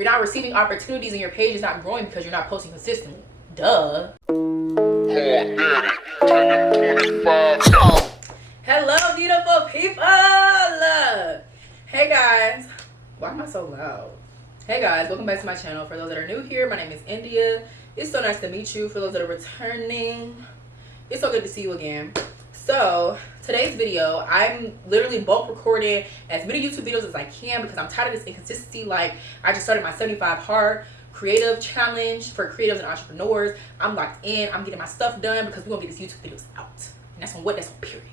You're not receiving opportunities and your page is not growing because you're not posting consistently. Duh. Hello, beautiful people. Hey guys. Why am I so loud? Hey guys, welcome back to my channel. For those that are new here, my name is India. It's so nice to meet you. For those that are returning, it's so good to see you again. So today's video, I'm literally bulk recording as many YouTube videos as I can because I'm tired of this inconsistency. Like, I just started my 75 hard creative challenge for creatives and entrepreneurs. I'm locked in. I'm getting my stuff done because we want to get these YouTube videos out. And that's on what? That's on period.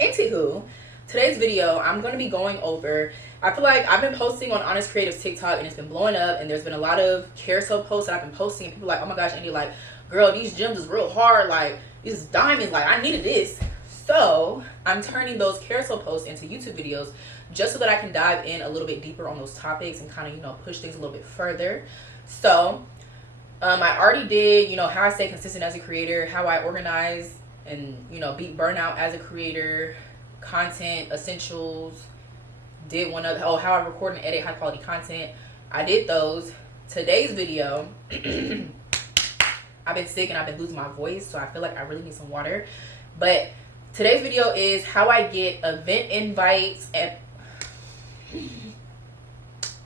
Anywho, today's video, I'm going to be going over, I feel like I've been posting on IANYS Creative TikTok and it's been blowing up, and there's been a lot of carousel posts that I've been posting and people are like, oh my gosh, Andy, like, girl, these gems is real hard, like, these diamonds, like, I needed this. So I'm turning those carousel posts into YouTube videos just so that I can dive in a little bit deeper on those topics and kind of, you know, push things a little bit further. So I already did, you know, how I stay consistent as a creator, how I organize and, you know, beat burnout as a creator, content essentials, did one other, how I record and edit high quality content. I did those. Today's video, I've been sick and I've been losing my voice, so I feel like I really need some water. But today's video is how I get event invites and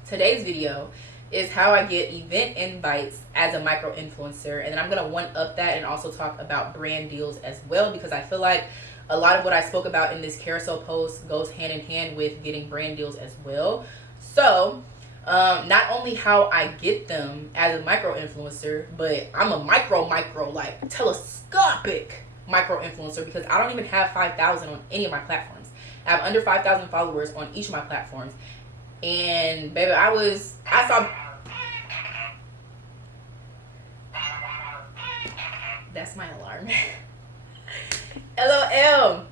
today's video is how I get event invites as a micro influencer, and then I'm gonna one up that and also talk about brand deals as well, because I feel like a lot of what I spoke about in this carousel post goes hand in hand with getting brand deals as well. So not only how I get them as a micro influencer, but I'm a micro like telescopic micro influencer because I don't even have 5,000 on any of my platforms. I have under 5,000 followers on each of my platforms. And baby, I saw, that's my alarm. LOL.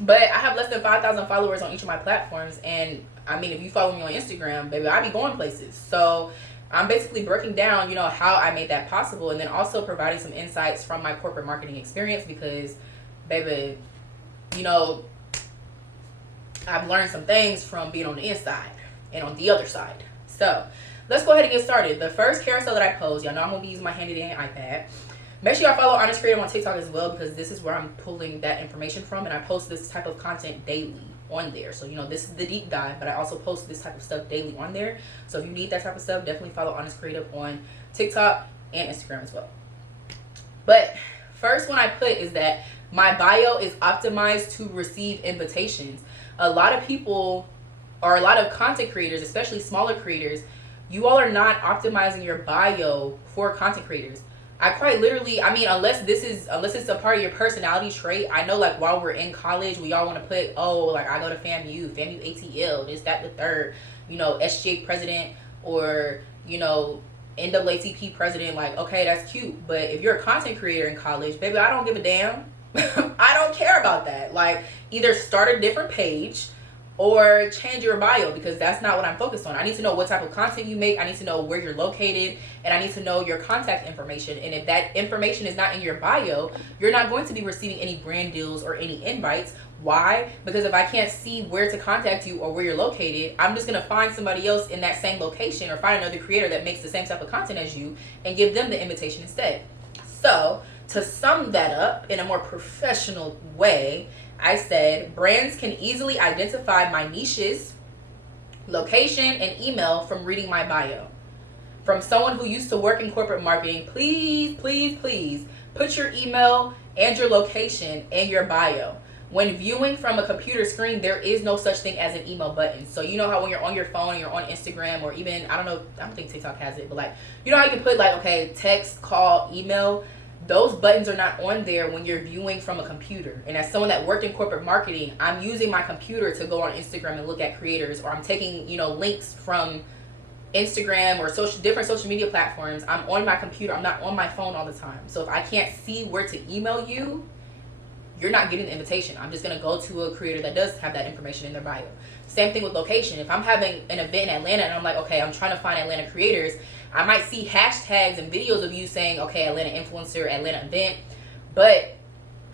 But I have less than 5,000 followers on each of my platforms, and I mean, if you follow me on Instagram, baby, I be going places. So I'm basically breaking down, you know, how I made that possible, and then also providing some insights from my corporate marketing experience because, baby, you know, I've learned some things from being on the inside and on the other side. So let's go ahead and get started. The first carousel that I posed, y'all know I'm gonna be using my handy dandy iPad. Make sure y'all follow IANYS Creative on TikTok as well, because this is where I'm pulling that information from, and I post this type of content daily on there. So, you know, this is the deep dive, but I also post this type of stuff daily on there. So if you need that type of stuff, definitely follow IANYS Creative on TikTok and Instagram as well. But first one I put is that my bio is optimized to receive invitations. A lot of people, or a lot of content creators, especially smaller creators, you all are not optimizing your bio for content creators. I quite literally, I mean, unless it's a part of your personality trait. I know, like, while we're in college, we all want to put, oh, like, I go to FAMU ATL, this, that, the third, you know, SGA president, or, you know, NAACP president. Like, okay, that's cute. But if you're a content creator in college, baby, I don't give a damn. I don't care about that. Like, either start a different page or change your bio, because that's not what I'm focused on. I need to know what type of content you make. I need to know where you're located, and I need to know your contact information. And if that information is not in your bio, you're not going to be receiving any brand deals or any invites. Why? Because if I can't see where to contact you or where you're located, I'm just going to find somebody else in that same location, or find another creator that makes the same type of content as you and give them the invitation instead. So to sum that up in a more professional way, I said brands can easily identify my niches, location, and email from reading my bio. From someone who used to work in corporate marketing, please, please, please put your email and your location in your bio. When viewing from a computer screen, there is no such thing as an email button. So you know how when you're on your phone, you're on Instagram, or even, I don't think TikTok has it, but like, you know how you can put like, okay, text, call, email. Those buttons are not on there when you're viewing from a computer. And as someone that worked in corporate marketing, I'm using my computer to go on Instagram and look at creators, or I'm taking, you know, links from Instagram or different social media platforms. I'm on my computer. I'm not on my phone all the time. So if I can't see where to email you, you're not getting the invitation. I'm just going to go to a creator that does have that information in their bio. Same thing with location. If I'm having an event in Atlanta and I'm like, okay, I'm trying to find Atlanta creators, I might see hashtags and videos of you saying, okay, Atlanta influencer, Atlanta event, but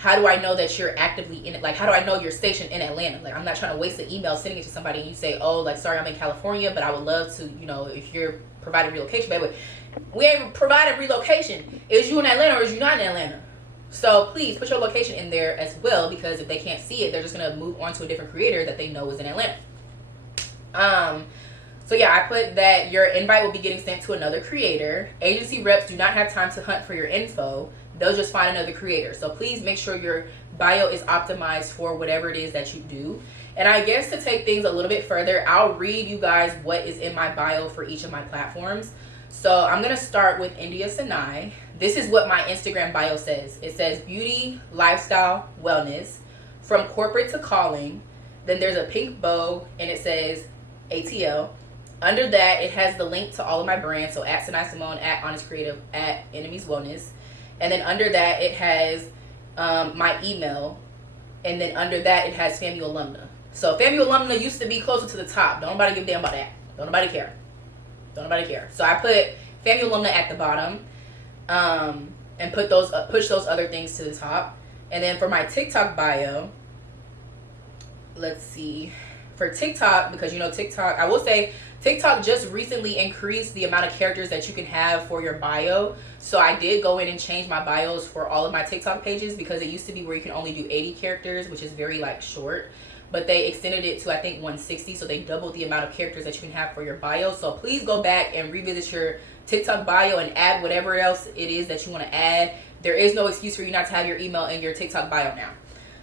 how do I know that you're actively in it? Like, how do I know you're stationed in Atlanta? Like, I'm not trying to waste an email sending it to somebody and you say, oh, like, sorry, I'm in California, but I would love to, you know, if you're providing relocation. But we ain't providing relocation. Is you in Atlanta or is you not in Atlanta? So please put your location in there as well, because if they can't see it, they're just going to move on to a different creator that they know is in Atlanta. So yeah, I put that your invite will be getting sent to another creator. Agency reps do not have time to hunt for your info. They'll just find another creator. So please make sure your bio is optimized for whatever it is that you do. And I guess to take things a little bit further, I'll read you guys what is in my bio for each of my platforms. So I'm going to start with India Synai. This is what my Instagram bio says. It says beauty, lifestyle, wellness, from corporate to calling. Then there's a pink bow and it says ATL. Under that, it has the link to all of my brands. So at Synai Symone, at IANYS Creative, at ENOMYS Wellness. And then under that, it has my email. And then under that, it has FAMU Alumna. So FAMU Alumna used to be closer to the top. Don't nobody give a damn about that. Don't nobody care. Don't nobody care. So I put FAMU Alumna at the bottom. And put those push those other things to the top. And then for my TikTok bio, let's see. For TikTok, because you know TikTok, I will say TikTok just recently increased the amount of characters that you can have for your bio. So I did go in and change my bios for all of my TikTok pages, because it used to be where you can only do 80 characters, which is very like short. But they extended it to I think 160, so they doubled the amount of characters that you can have for your bio. So please go back and revisit your TikTok bio and add whatever else it is that you want to add. There is no excuse for you not to have your email in your TikTok bio now.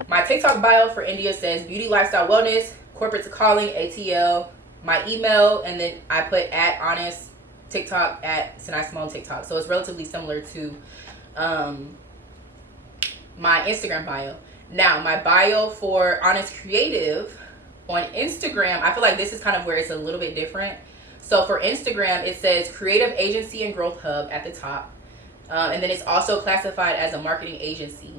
My TikTok bio for India says beauty, lifestyle, wellness, corporate to calling, ATL, my email, and then I put at IANYS TikTok, at Synai Symone TikTok. So it's relatively similar to my Instagram bio. Now, my bio for IANYS Creative on Instagram, I feel like this is kind of where it's a little bit different. So for Instagram, it says Creative Agency and Growth Hub at the top. And then it's also classified as a marketing agency.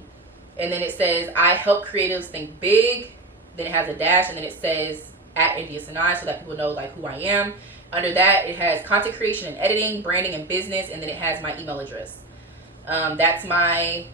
And then it says, I help creatives think big. Then it has a dash, and then it says at India Synai, so that people know like who I am. Under that, it has content creation and editing, branding and business, and then it has my email address. That's my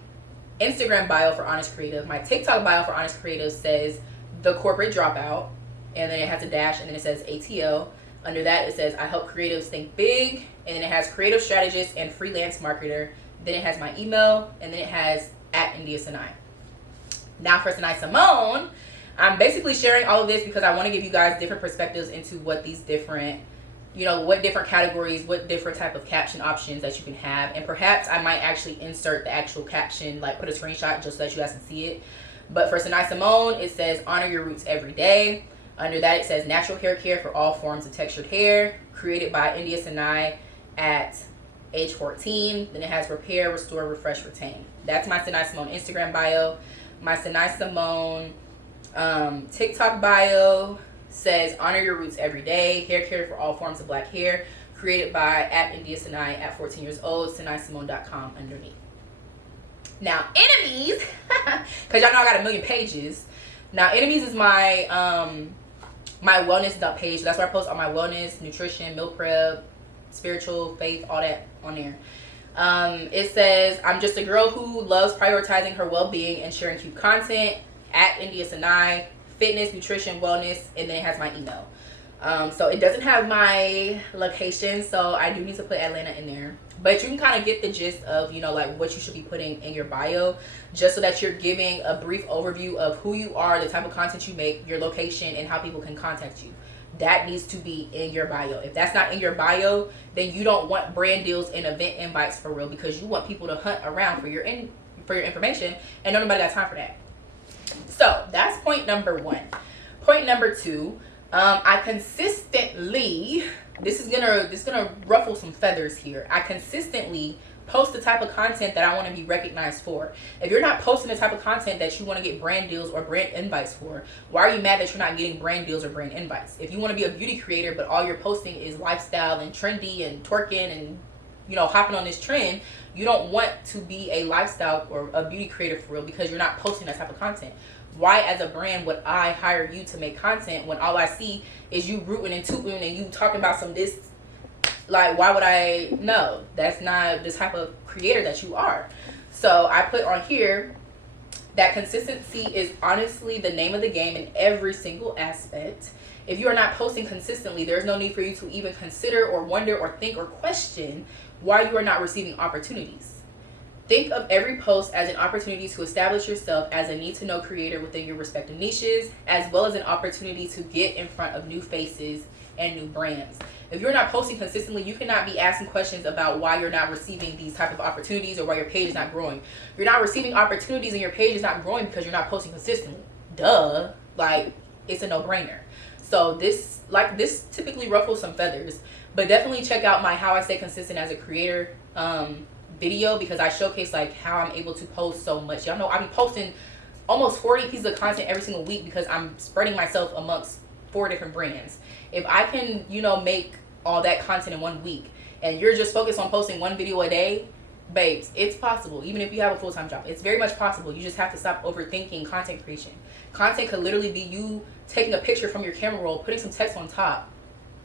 Instagram bio for IANYS Creative. My TikTok bio for IANYS Creative says the corporate dropout, and then it has a dash, and then it says ATL. Under that, it says I help creatives think big, and then it has creative strategist and freelance marketer. Then it has my email, and then it has at India Synai. Now for Synai Symone, I'm basically sharing all of this because I want to give you guys different perspectives into what these different, you know, what different categories, what different type of caption options that you can have. And perhaps I might actually insert the actual caption, like put a screenshot just so that you guys can see it. But for Synai Symone, it says honor your roots every day. Under that, it says natural hair care for all forms of textured hair, created by India Synai at age 14. Then it has repair, restore, refresh, retain. That's my Synai Symone Instagram bio. My Synai Symone TikTok bio says honor your roots every day, hair care for all forms of black hair, created by at India Synai at 14 years old, SynaiSymone.com underneath. Now ENOMYS, because y'all know I got a million pages. Now ENOMYS is my my wellness page. That's where I post all my wellness, nutrition, meal prep, spiritual, faith, all that on there. It says I'm just a girl who loves prioritizing her well-being and sharing cute content. At India Synai, fitness, nutrition, wellness, and then it has my email. So it doesn't have my location, so I do need to put Atlanta in there. But you can kind of get the gist of, you know, like what you should be putting in your bio, just so that you're giving a brief overview of who you are, the type of content you make, your location, and how people can contact you. That needs to be in your bio. If that's not in your bio, then you don't want brand deals and event invites for real, because you want people to hunt around for your information, and nobody got time for that. So that's point number one. Point number two, I consistently, this is gonna ruffle some feathers here. I consistently post the type of content that I want to be recognized for. If you're not posting the type of content that you want to get brand deals or brand invites for, why are you mad that you're not getting brand deals or brand invites? If you want to be a beauty creator, but all you're posting is lifestyle and trendy and twerking and, you know, hopping on this trend, you don't want to be a lifestyle or a beauty creator for real, because you're not posting that type of content. Why, as a brand, would I hire you to make content when all I see is you rooting and tooting and you talking about some this? Like, why would I? No, that's not the type of creator that you are. So I put on here that consistency is honestly the name of the game in every single aspect. If you are not posting consistently, there's no need for you to even consider or wonder or think or question why you are not receiving opportunities. Think of every post as an opportunity to establish yourself as a need-to-know creator within your respective niches, as well as an opportunity to get in front of new faces and new brands. If you're not posting consistently, you cannot be asking questions about why you're not receiving these type of opportunities or why your page is not growing. You're not receiving opportunities and your page is not growing because you're not posting consistently. Duh. Like, it's a no-brainer. So this typically ruffles some feathers, but definitely check out my How I Stay Consistent as a Creator video, because I showcase like how I'm able to post so much. Y'all know I be posting almost 40 pieces of content every single week because I'm spreading myself amongst 4 different brands. If I can, make all that content in 1 week and you're just focused on posting 1 video a day, babes, it's possible. Even if you have a full-time job, it's very much possible. You just have to stop overthinking content creation. Content could literally be you taking a picture from your camera roll, putting some text on top,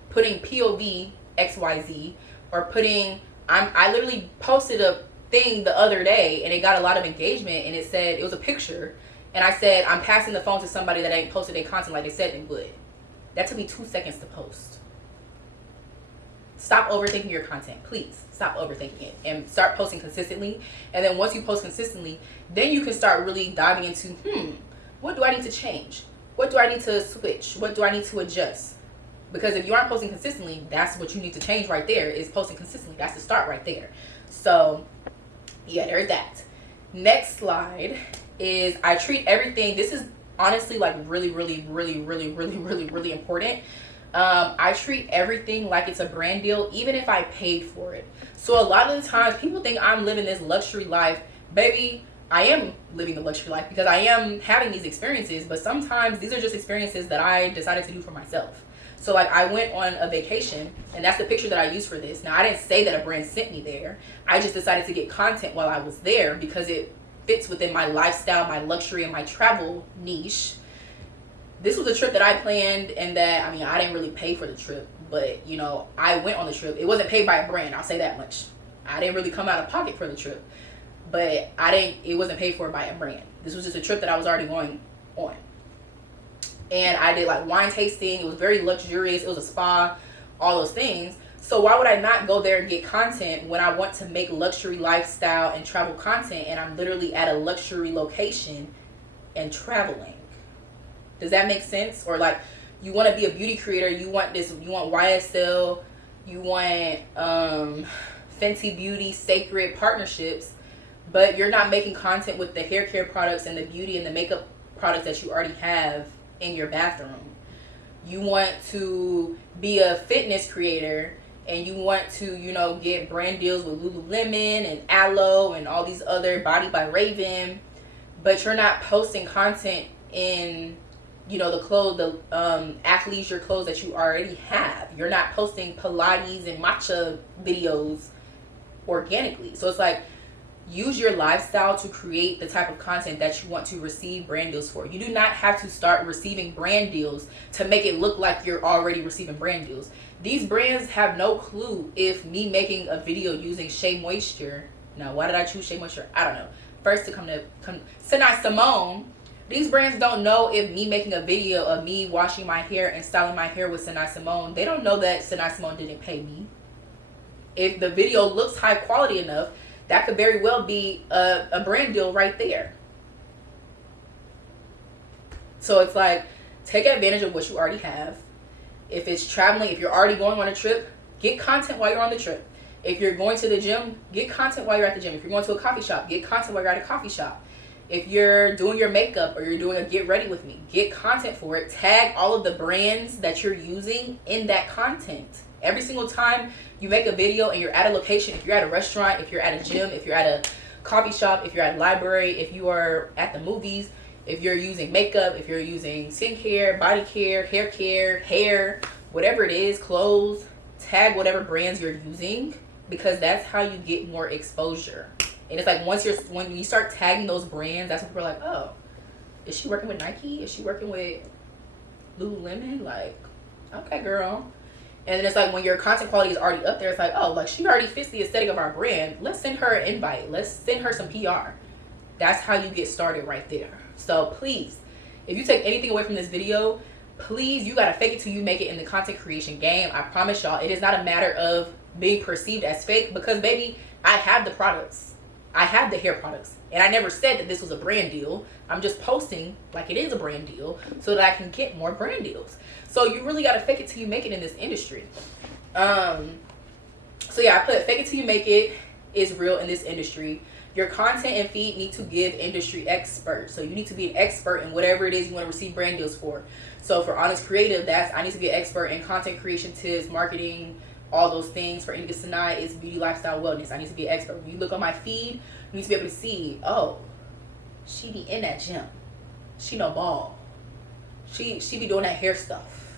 putting POV XYZ, or putting I literally posted a thing the other day and it got a lot of engagement, and it said, it was a picture, and I said, I'm passing the phone to somebody that ain't posted their content like they said they would. That took me 2 seconds to post. Stop overthinking your content. Please stop overthinking it and start posting consistently. And then once you post consistently, then you can start really diving into, what do I need to change? What do I need to switch? What do I need to adjust? Because if you aren't posting consistently, that's what you need to change right there, is posting consistently. That's the start right there. So yeah, there's that. Next slide is, I treat everything, this is honestly like really important. I treat everything like it's a brand deal, even if I paid for it. So a lot of the times people think I'm living this luxury life. Baby, I am living the luxury life because I am having these experiences, but sometimes these are just experiences that I decided to do for myself. So like, I went on a vacation, and that's the picture that I used for this. Now, I didn't say that a brand sent me there. I just decided to get content while I was there because it fits within my lifestyle, my luxury, and my travel niche. This was a trip that I planned, and that, I didn't really pay for the trip, but I went on the trip. It wasn't paid by a brand, I'll say that much. I didn't really come out of pocket for the trip, but it wasn't paid for by a brand. This was just a trip that I was already going on. And I did like wine tasting. It was very luxurious. It was a spa, all those things. So why would I not go there and get content when I want to make luxury lifestyle and travel content, and I'm literally at a luxury location and traveling? Does that make sense? Or like, you want to be a beauty creator, you want YSL, you want Fenty Beauty, Sacred partnerships, but you're not making content with the hair care products and the beauty and the makeup products that you already have in your bathroom. You want to be a fitness creator and you want to, get brand deals with Lululemon and Aloe and all these other, Body by Raven, but you're not posting content in, the clothes, the athleisure clothes that you already have. You're not posting Pilates and matcha videos organically. So it's like, use your lifestyle to create the type of content that you want to receive brand deals for. You do not have to start receiving brand deals to make it look like you're already receiving brand deals. These brands have no clue if me making a video using Shea Moisture. Now, why did I choose Shea Moisture? I don't know. First to come Synai Symone. These brands don't know if me making a video of me washing my hair and styling my hair with Synai Symone, they don't know that Synai Symone didn't pay me. If the video looks high quality enough, that could very well be a brand deal right there. So it's like, take advantage of what you already have. If it's traveling, if you're already going on a trip, get content while you're on the trip. If you're going to the gym, get content while you're at the gym. If you're going to a coffee shop, get content while you're at a coffee shop. If you're doing your makeup or you're doing a get ready with me, get content for it. Tag all of the brands that you're using in that content. Every single time you make a video and you're at a location, if you're at a restaurant, if you're at a gym, if you're at a coffee shop, if you're at a library, if you are at the movies, if you're using makeup, if you're using skincare, body care, hair, whatever it is, clothes, tag whatever brands you're using, because that's how you get more exposure. And it's like, when you start tagging those brands, that's when people are like, oh, is she working with Nike? Is she working with Lululemon? Like, okay, girl. And then it's like, when your content quality is already up there, it's like, oh, like, she already fits the aesthetic of our brand. Let's send her an invite. Let's send her some PR. That's how you get started right there. So please, if you take anything away from this video, please, you gotta fake it till you make it in the content creation game. I promise y'all, it is not a matter of being perceived as fake, because baby, I have the products. I have the hair products, and I never said that this was a brand deal. I'm just posting like it is a brand deal so that I can get more brand deals. So you really gotta fake it till you make it in this industry. So yeah, I put fake it till you make it is real in this industry. Your content and feed need to give industry experts. So you need to be an expert in whatever it is you want to receive brand deals for. So for IANYS Creative, that's I need to be an expert in content creation, tips, marketing, all those things. For Synai, it's beauty, lifestyle, wellness. I need to be an expert. When you look on my feed, you need to be able to see, oh, she be in that gym. She no ball. She be doing that hair stuff.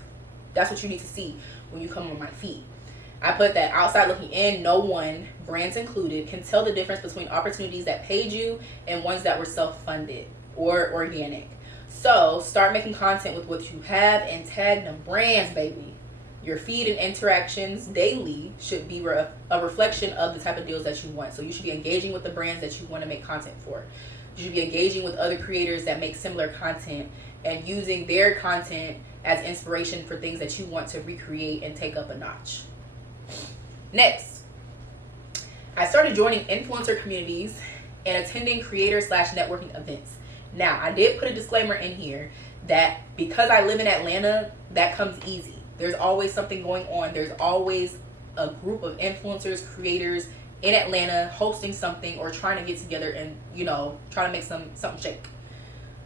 That's what you need to see when you come on my feed. I put that outside looking in, no one, brands included, can tell the difference between opportunities that paid you and ones that were self-funded or organic. So start making content with what you have and tag them brands, baby. Your feed and interactions daily should be a reflection of the type of deals that you want. So you should be engaging with the brands that you want to make content for. You should be engaging with other creators that make similar content and using their content as inspiration for things that you want to recreate and take up a notch. Next, I started joining influencer communities and attending creator/networking events. Now, I did put a disclaimer in here that because I live in Atlanta, that comes easy. There's always something going on. There's always a group of influencers, creators in Atlanta hosting something or trying to get together and, you know, trying to make something shake.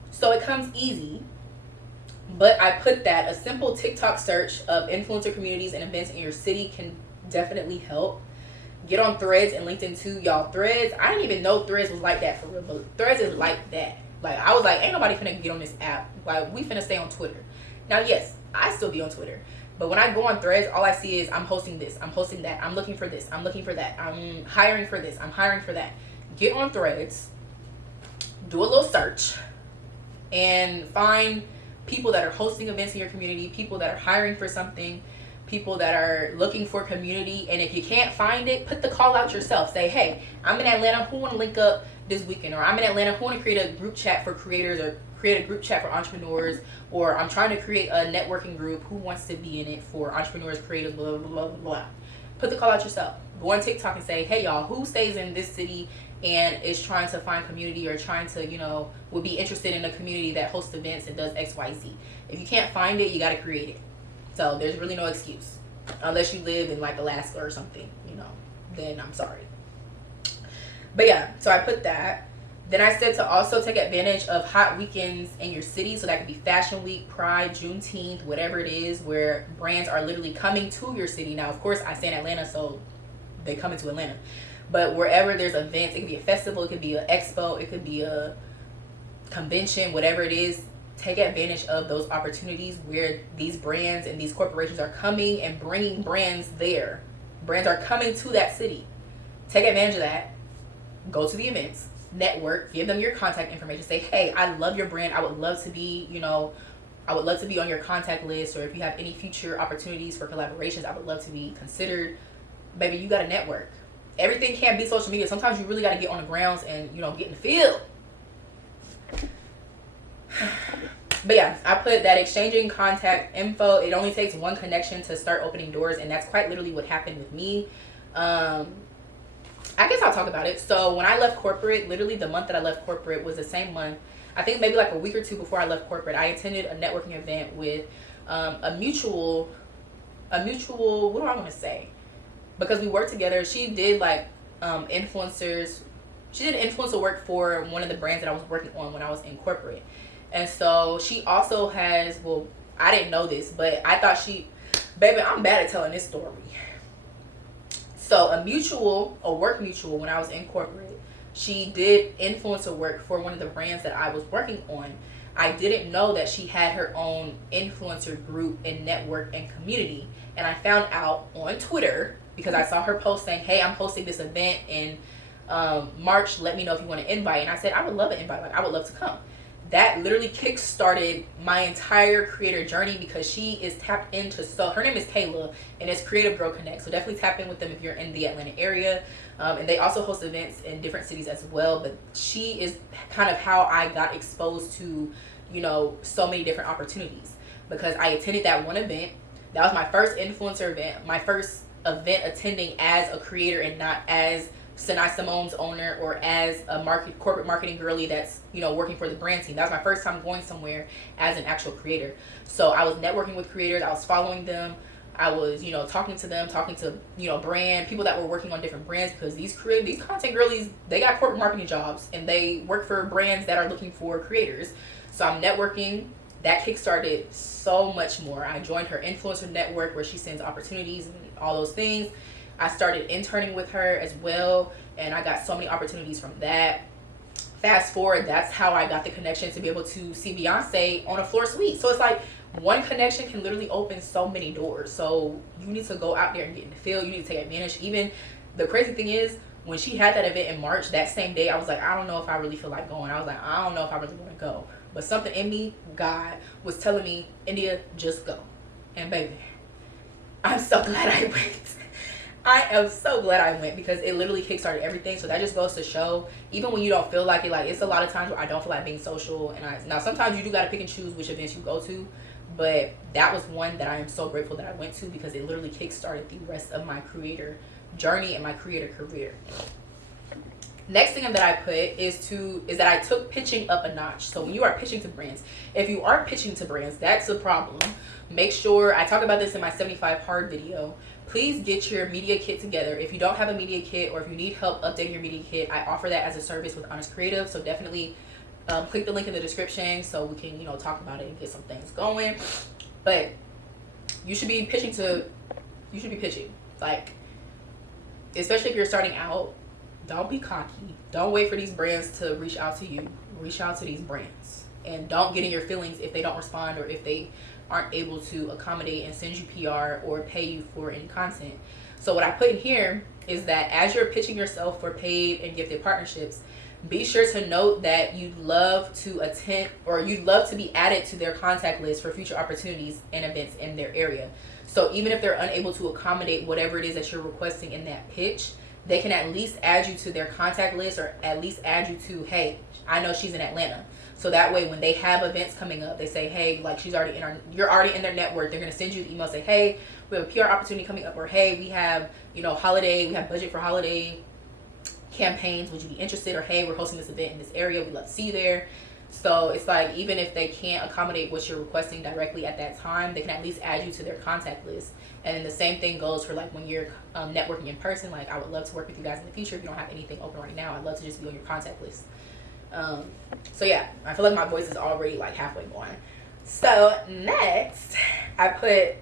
So it comes easy. But I put that a simple TikTok search of influencer communities and events in your city can definitely help. Get on Threads and LinkedIn too. Y'all, Threads, I didn't even know Threads was like that for real, but Threads is like that. Like, I was like, ain't nobody finna get on this app. Like, we finna stay on Twitter. Now, yes, I still be on Twitter. But when I go on Threads, all I see is I'm hosting this, I'm hosting that, I'm looking for this, I'm looking for that, I'm hiring for this, I'm hiring for that. Get on Threads, do a little search, and find people that are hosting events in your community, people that are hiring for something, people that are looking for community. And if you can't find it, put the call out yourself. Say, hey, I'm in Atlanta, who want to link up this weekend? Or I'm in Atlanta, who want to create a group chat for creators or create a group chat for entrepreneurs? Or I'm trying to create a networking group, who wants to be in it for entrepreneurs, creators, blah, blah, blah, blah, blah. Put the call out yourself. Go on TikTok and say, hey y'all, who stays in this city and is trying to find community or trying to, you know, would be interested in a community that hosts events and does XYZ. If you can't find it, you got to create it. So there's really no excuse. Unless you live in like Alaska or something, you know, then I'm sorry. But yeah, so I put that. Then I said to also take advantage of hot weekends in your city. So that could be Fashion Week, Pride, Juneteenth, whatever it is, where brands are literally coming to your city. Now, of course, I stay in Atlanta, so they come into Atlanta. But wherever there's events, it could be a festival, it could be an expo, it could be a convention, whatever it is. Take advantage of those opportunities where these brands and these corporations are coming and bringing brands there. Brands are coming to that city. Take advantage of that. Go to the events, network, give them your contact information. Say, hey, I love your brand. I would love to be, you know, I would love to be on your contact list. Or if you have any future opportunities for collaborations, I would love to be considered. Baby, you got to network. Everything can't be social media. Sometimes you really got to get on the grounds and, you know, get in the field. But yeah, I put that exchanging contact info, it only takes one connection to start opening doors, and that's quite literally what happened with me. I guess I'll talk about it. So when I left corporate, literally the month that I left corporate was the same month, I think maybe like a week or two before I left corporate, I attended a networking event with a mutual, what do I want to say? Because we worked together. She did like influencers. She did influencer work for one of the brands that I was working on when I was in corporate. And so she also has, well, I didn't know this, but I thought baby, I'm bad at telling this story. So a work mutual, when I was in corporate, she did influencer work for one of the brands that I was working on. I didn't know that she had her own influencer group and network and community. And I found out on Twitter because I saw her post saying, hey, I'm hosting this event in March. Let me know if you want to invite. And I said, I would love an invite. Like, I would love to come. that literally kick-started my entire creator journey, because she is tapped into, so her name is Kayla, and it's Creative Girl Connect. So definitely tap in with them if you're in the Atlanta area. And they also host events in different cities as well. But she is kind of how I got exposed to, you know, so many different opportunities, because I attended that one event. That was my first influencer event, my first event attending as a creator and not as Synai Symone's owner or as a corporate marketing girly that's, you know, working for the brand team. That was my first time going somewhere as an actual creator. So I was networking with creators, I was following them, I was, you know, talking to them, talking to, you know, brand people that were working on different brands, because these content girlies, they got corporate marketing jobs and they work for brands that are looking for creators. So I'm networking. That kickstarted so much more. I joined her influencer network where she sends opportunities and all those things. I started interning with her as well, and I got so many opportunities from that. Fast forward, that's how I got the connection to be able to see Beyonce on a floor suite. So it's like one connection can literally open so many doors. So you need to go out there and get in the field. You need to take advantage. Even the crazy thing is, when she had that event in March, that same day, I was like, I don't know if I really feel like going. I was like, I don't know if I really want to go. But something in me, God, was telling me, India, just go. And baby, I'm so glad I went. I am so glad I went, because it literally kickstarted everything. So that just goes to show, even when you don't feel like it, like it's a lot of times where I don't feel like being social. And now sometimes you do got to pick and choose which events you go to. But that was one that I am so grateful that I went to, because it literally kickstarted the rest of my creator journey and my creator career. Next thing that I put is that I took pitching up a notch. So when you are pitching to brands, if you are pitching to brands, that's a problem. Make sure, I talk about this in my 75 hard video, please get your media kit together. If you don't have a media kit, or if you need help updating your media kit, I offer that as a service with IANYS Creative. So definitely click the link in the description so we can, you know, talk about it and get some things going. But you should be pitching, like, especially if you're starting out. Don't be cocky. Don't wait for these brands to reach out to you. Reach out to these brands, and don't get in your feelings if they don't respond, or if they aren't able to accommodate and send you PR or pay you for any content. So what I put in here is that as you're pitching yourself for paid and gifted partnerships, be sure to note that you'd love to attend, or you'd love to be added to their contact list for future opportunities and events in their area. So even if they're unable to accommodate whatever it is that you're requesting in that pitch, they can at least add you to their contact list, or at least add you to, hey, I know she's in Atlanta. So that way, when they have events coming up, they say, hey, like, you're already in their network. They're going to send you the email, say, hey, we have a PR opportunity coming up, or hey, we have, you know, we have budget for holiday campaigns. Would you be interested? Or hey, we're hosting this event in this area. We'd love to see you there. So it's like, even if they can't accommodate what you're requesting directly at that time, they can at least add you to their contact list. And then the same thing goes for like when you're networking in person. Like, I would love to work with you guys in the future. If you don't have anything open right now, I'd love to just be on your contact list. So yeah, I feel like my voice is already like halfway gone. So next, I put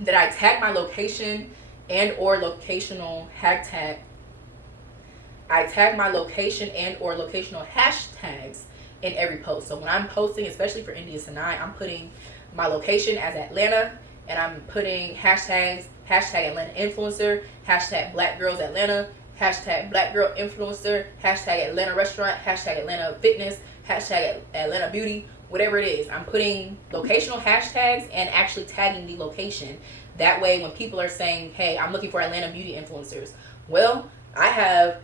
that I tag my location and or locational hashtag. I tag my location and or locational hashtags in every post. So when I'm posting, especially for India Synai, I'm putting my location as Atlanta, and I'm putting hashtags, hashtag Atlanta influencer, hashtag Black Girls Atlanta, hashtag Black Girl influencer, hashtag Atlanta restaurant, hashtag Atlanta fitness, hashtag Atlanta beauty, whatever it is. I'm putting locational hashtags and actually tagging the location. That way, when people are saying, hey, I'm looking for Atlanta beauty influencers, well, I have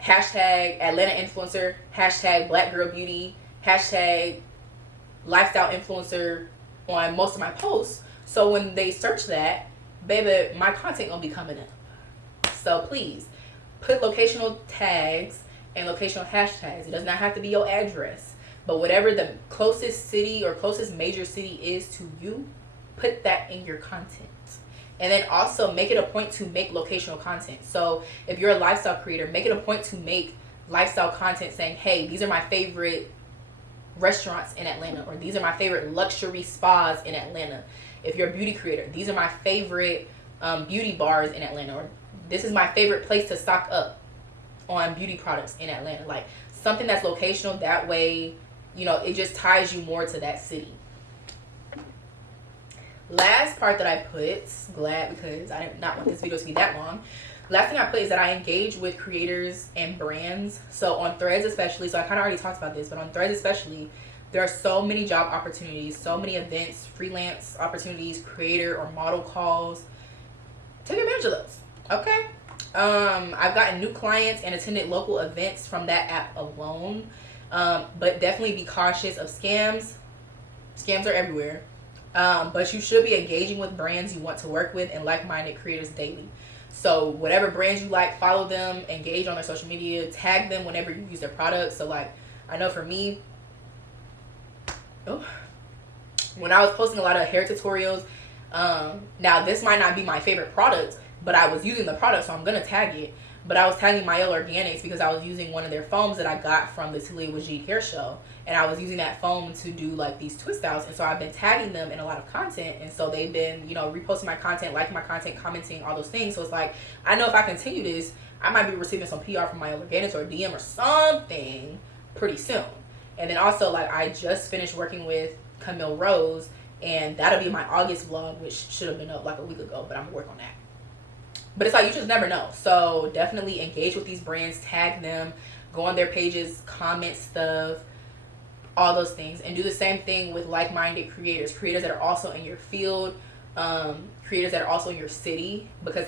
hashtag Atlanta influencer, hashtag Black Girl beauty, hashtag lifestyle influencer on most of my posts. So when they search that, baby, my content gonna be coming up. So please put locational tags and locational hashtags. It does not have to be your address, but whatever the closest city or closest major city is to you, put that in your content. And then also make it a point to make locational content. So if you're a lifestyle creator, make it a point to make lifestyle content saying, hey, these are my favorite restaurants in Atlanta, or these are my favorite luxury spas in Atlanta. If you're a beauty creator, these are my favorite beauty bars in Atlanta, or this is my favorite place to stock up on beauty products in Atlanta. Like something that's locational, that way, you know, it just ties you more to that city. Last part that I put, glad because I did not want this video to be that long. Last thing I put is that I engage with creators and brands. So on Threads especially, so I kind of already talked about this, but on Threads especially, there are so many job opportunities, so many events, freelance opportunities, creator or model calls. Take advantage of those, okay? I've gotten new clients and attended local events from that app alone. But definitely be cautious of scams. Scams are everywhere. But you should be engaging with brands you want to work with and like-minded creators daily. So whatever brands you like, follow them, engage on their social media, tag them whenever you use their products. So like, I know for me, when I was posting a lot of hair tutorials, now this might not be my favorite product, but I was using the product, so I'm gonna tag it. But I was tagging Mael Organics because I was using one of their foams that I got from the Talia Wajid hair show, and I was using that foam to do like these twist outs, and so I've been tagging them in a lot of content, and so they've been, you know, reposting my content, liking my content, commenting, all those things. So it's like, I know if I continue this, I might be receiving some PR from Mael Organics or DM or something pretty soon. And then also, like, I just finished working with Camille Rose, and that'll be my August vlog, which should have been up like a week ago, but I'm gonna work on that. But it's like, you just never know. So definitely engage with these brands, tag them, go on their pages, comment stuff, all those things. And do the same thing with like-minded creators that are also in your field, creators that are also in your city, because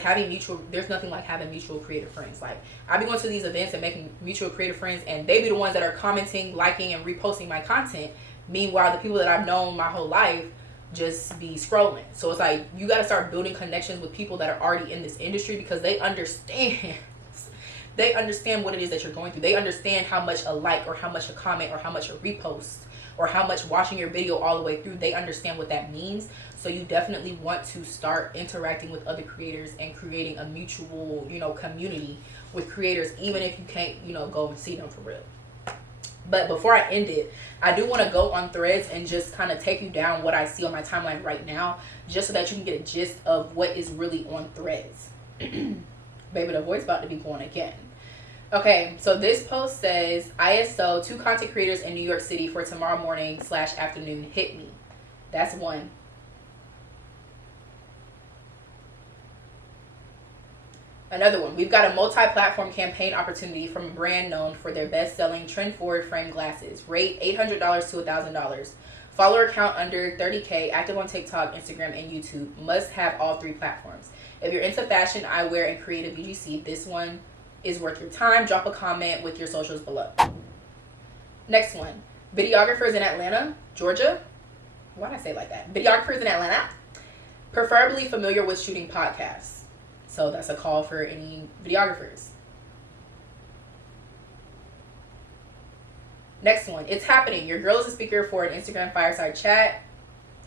there's nothing like having mutual creative friends. Like, I be going to these events and making mutual creative friends, and they be the ones that are commenting, liking, and reposting my content. Meanwhile, the people that I've known my whole life just be scrolling. So it's like, you got to start building connections with people that are already in this industry, because they understand what it is that you're going through. They understand how much a like or how much a comment or how much a repost or how much watching your video all the way through, they understand what that means. So you definitely want to start interacting with other creators and creating a mutual, you know, community with creators, even if you can't, you know, go and see them for real. But before I end it, I do want to go on Threads and just kind of take you down what I see on my timeline right now, just so that you can get a gist of what is really on Threads. Baby, the voice about to be going again. Okay, so this post says, ISO, 2 content creators in New York City for tomorrow morning/afternoon, hit me. That's one. Another one, we've got a multi-platform campaign opportunity from a brand known for their best-selling trend-forward frame glasses. Rate $800 to $1,000. Follower count under 30K, active on TikTok, Instagram, and YouTube. Must have all 3 platforms. If you're into fashion, eyewear, and creative UGC, this one is worth your time. Drop a comment with your socials below. Next one, videographers in Atlanta, Georgia. Why did I say it like that? Videographers in Atlanta, preferably familiar with shooting podcasts. So that's a call for any videographers. Next one, it's happening. Your girl is a speaker for an Instagram fireside chat.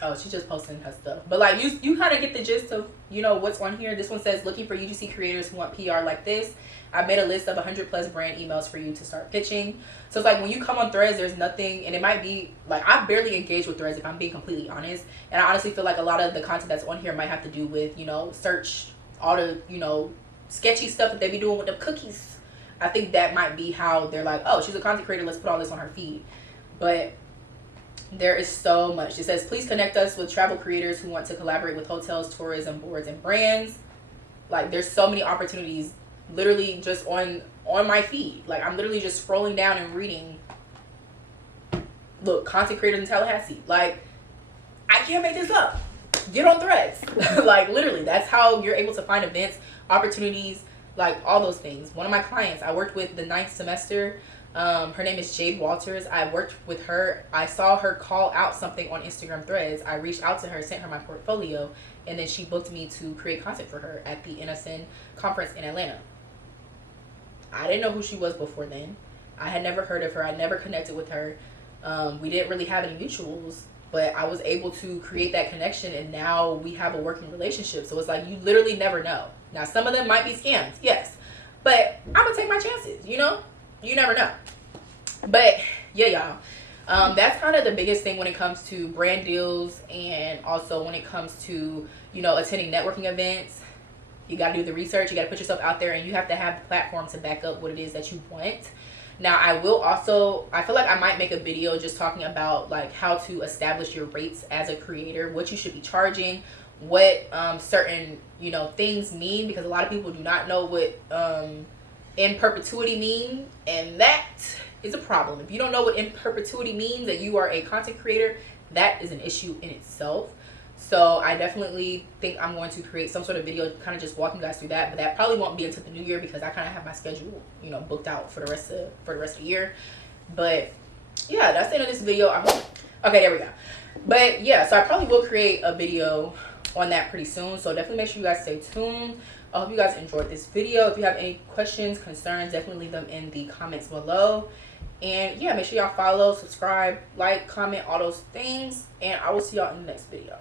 Oh, she's just posting her stuff. But like, you kind of get the gist of, you know, what's on here. This one says, looking for UGC creators who want PR like this. I made a list of 100+ brand emails for you to start pitching. So it's like, when you come on Threads, there's nothing, and it might be like, I barely engage with Threads if I'm being completely honest. And I honestly feel like a lot of the content that's on here might have to do with, you know, search, all the, you know, sketchy stuff that they be doing with the cookies. I think that might be how they're like, oh, she's a content creator, let's put all this on her feed. But there is so much. It says, please connect us with travel creators who want to collaborate with hotels, tourism boards, and brands. Like, there's so many opportunities literally just on my feed. Like, I'm literally just scrolling down and reading, look, content creators in Tallahassee. Like, I can't make this up. Get on Threads. Like, literally, that's how you're able to find events, opportunities, like all those things. One of my clients, I worked with the 9th semester. Her name is Jade Walters. I worked with her. I saw her call out something on Instagram Threads. I reached out to her, sent her my portfolio, and then she booked me to create content for her at the NSN conference in Atlanta. I didn't know who she was before then. I had never heard of her. I never connected with her. We didn't really have any mutuals, but I was able to create that connection, and now we have a working relationship. So it's like, you literally never know. Now, some of them might be scams, yes, but I'm gonna take my chances, you know? You never know. But yeah, y'all, that's kind of the biggest thing when it comes to brand deals, and also when it comes to, you know, attending networking events. You got to do the research, you got to put yourself out there, and you have to have the platform to back up what it is that you want. Now I feel like I might make a video just talking about like how to establish your rates as a creator, what you should be charging, what certain, you know, things mean, because a lot of people do not know what in perpetuity mean, and that is a problem. If you don't know what in perpetuity means, that you are a content creator, that is an issue in itself. So I definitely think I'm going to create some sort of video kind of just walking you guys through that, but that probably won't be until the new year because I kind of have my schedule, you know, booked out for the rest of the year. But yeah, that's the end of this video. Okay, there we go. But yeah, so I probably will create a video on that pretty soon, so definitely make sure you guys stay tuned. I hope you guys enjoyed this video. If you have any questions, concerns, definitely leave them in the comments below. And yeah, make sure y'all follow, subscribe, like, comment, all those things, and I will see y'all in the next video.